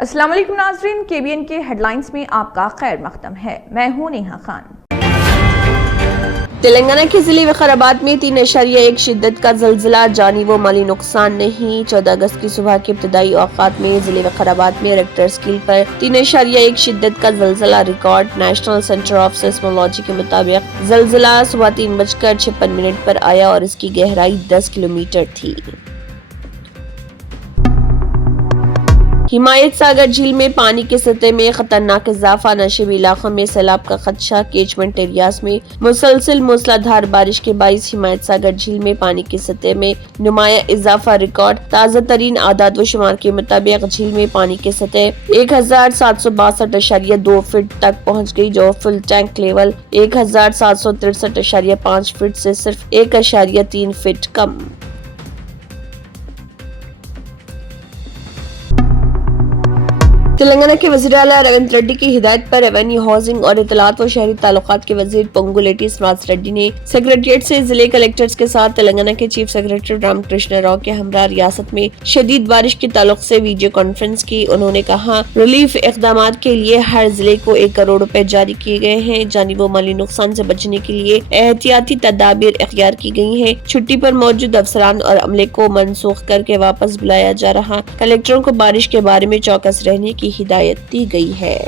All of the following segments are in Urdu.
السلام علیکم ناظرین، KBN کے ہیڈ لائنز میں آپ کا خیر مقدم ہے۔ میں ہوں نیہا خان۔ تلنگانہ کے ضلع وقار میں 3.1 شدت کا زلزلہ، جانی و مالی نقصان نہیں۔ 14 اگست کی صبح کے ابتدائی اوقات میں ضلع وقار میں ریکٹر اسکیل پر 3.1 شدت کا زلزلہ ریکارڈ۔ نیشنل سینٹر آف سیسمولوجی کے مطابق زلزلہ صبح 3:56 پر آیا اور اس کی گہرائی 10 کلومیٹر تھی۔ ہمایت ساگر جھیل میں پانی کی سطح میں خطرناک اضافہ، نشیبی علاقوں میں سیلاب کا خدشہ۔ کیچمنٹ ایریاز میں مسلسل موسلادھار بارش کے باعث ہمایت ساگر جھیل میں پانی کی سطح میں نمایاں اضافہ ریکارڈ۔ تازہ ترین اعداد و شمار کے مطابق جھیل میں پانی کی سطح 1762.2 فٹ تک پہنچ گئی، جو فل ٹینک لیول 1763.5 فٹ سے صرف 1.3 فٹ کم۔ تلنگانہ کے وزیر اعلیٰ ریونت ریڈی کی ہدایت پر ریونیو، ہاؤسنگ اور اطلاعات و شہری تعلقات کے وزیر پونگولیٹی سرینواس ریڈی نے سیکریٹریٹ سے ضلع کلکٹرز کے ساتھ تلنگانہ کے چیف سیکریٹری رام کرشنا راؤ کے ہمراہ ریاست میں شدید بارش کے تعلق سے ویڈیو کانفرنس کی۔ انہوں نے کہا، ریلیف اقدامات کے لیے ہر ضلع کو 1 کروڑ روپے جاری کیے گئے ہیں۔ جانی و مالی نقصان سے بچنے کے لیے احتیاطی تدابیر اختیار کی گئی ہیں۔ چھٹی پر موجود افسران اور عملے کو منسوخ کر کے واپس بلایا جا رہا۔ کلکٹروں کو بارش کے بارے میں چوکس رہنے کی ہدایت دی گئی ہے۔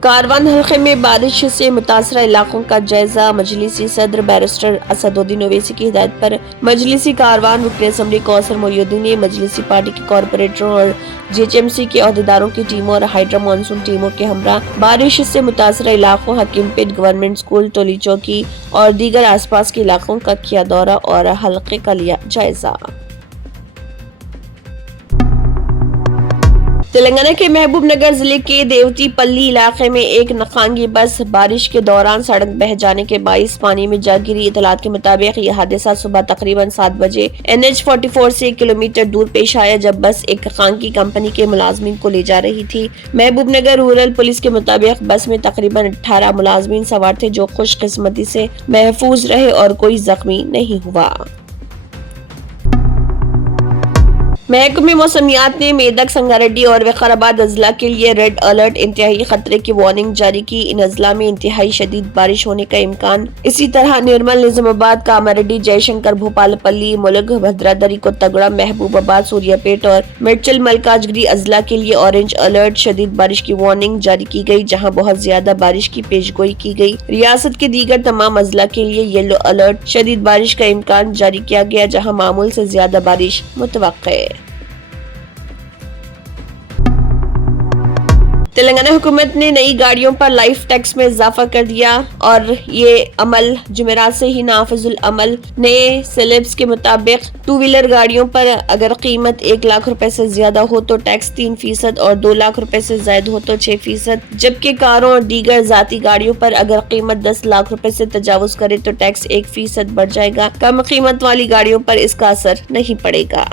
کاروان حلقے میں بارش سے متاثرہ علاقوں کا جائزہ، مجلسی صدر بیرسٹر اسد الدین اویسی کی ہدایت پر مجلسی کاروان رکن اسمبلی کوثر محی الدین نے مجلسی پارٹی کے کارپوریٹروں اور GHMC کے عہدیداروں کی ٹیموں اور ہائیڈرا مانسون ٹیموں کے ہمراہ بارش سے متاثرہ علاقوں حکیم پیٹ گورنمنٹ اسکول، ٹولی چوکی اور دیگر آس پاس کے علاقوں کا کیا دورہ اور حلقے کا لیا جائزہ۔ تلنگانہ کے محبوب نگر ضلع کے دیوتی پلی علاقے میں ایک نقانگی بس بارش کے دوران سڑک بہہ جانے کے باعث پانی میں جا گری۔ اطلاعات کے مطابق یہ حادثہ صبح تقریباً 7 بجے NH 44 سے 1 کلومیٹر دور پیش آیا، جب بس ایک خانگی کمپنی کے ملازمین کو لے جا رہی تھی۔ محبوب نگر رورل پولیس کے مطابق بس میں تقریباً 18 ملازمین سوار تھے، جو خوش قسمتی سے محفوظ رہے اور کوئی زخمی نہیں ہوا۔ محکمہ موسمیات نے میدک، سنگاریڈی اور وقار اضلاع کے لیے ریڈ الرٹ، انتہائی خطرے کی وارننگ جاری کی۔ ان اضلاع میں انتہائی شدید بارش ہونے کا امکان۔ اسی طرح نرمل، نظام آباد، کاماریڈی، جے شنکر، بھوپال پلی، ملک، بھدرادری، کوتگوڑا، محبوب آباد، سوریا پیٹ اور میڈچل ملکاجگری اضلاع کے لیے اورنج الرٹ، شدید بارش کی وارننگ جاری کی گئی، جہاں بہت زیادہ بارش کی پیشگوئی کی گئی۔ ریاست کے دیگر تمام اضلاع کے لیے یلو الرٹ، شدید بارش کا امکان جاری کیا گیا، جہاں معمول سے زیادہ بارش متوقع ہے۔ تلنگانہ حکومت نے نئی گاڑیوں پر لائف ٹیکس میں اضافہ کر دیا اور یہ عمل جمعرات سے ہی نافذ العمل۔ نئے سلیبس کے مطابق 2 ویلر گاڑیوں پر اگر قیمت 1 لاکھ روپے سے زیادہ ہو تو ٹیکس 3% اور 2 لاکھ روپے سے زائد ہو تو 6%، جبکہ کاروں اور دیگر ذاتی گاڑیوں پر اگر قیمت 10 لاکھ روپے سے تجاوز کرے تو ٹیکس 1% بڑھ جائے گا۔ کم قیمت والی گاڑیوں پر اس کا اثر نہیں پڑے گا۔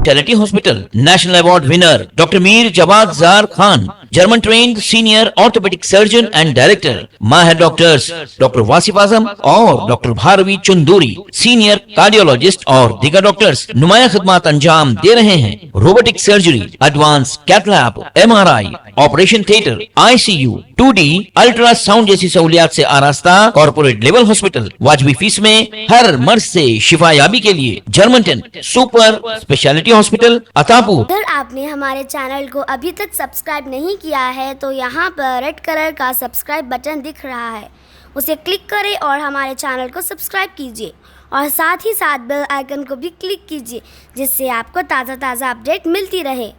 Specialty hospital national award winner doctor Mir Jawad Zar Khan, German trained senior orthopedic surgeon and director, ماہر ڈاکٹرز ڈاکٹر واصف اعظم اور doctor Bharvi Chanduri, senior cardiologist اور دیگر ڈاکٹرز نمایاں خدمات انجام دے رہے ہیں۔ Robotic surgery, advance cath lab, MRI، operation theatre, ICU، 2D ultrasound جیسی سہولیات سے آراستہ کارپوریٹ لیول ہاسپٹل، واجبی فیس میں ہر مرض سے شفا یابی کے لیے German trained super specialty hospital Attapur. اگر آپ نے ہمارے چینل کو ابھی تک سبسکرائب نہیں کیا ہے تو یہاں پر ریڈ کلر کا سبسکرائب بٹن دکھ رہا ہے، اسے کلک کریں اور ہمارے چینل کو سبسکرائب کیجیے اور ساتھ ہی ساتھ بیل آئیکن کو بھی کلک کیجیے، جس سے آپ کو تازہ اپڈیٹ ملتی رہے۔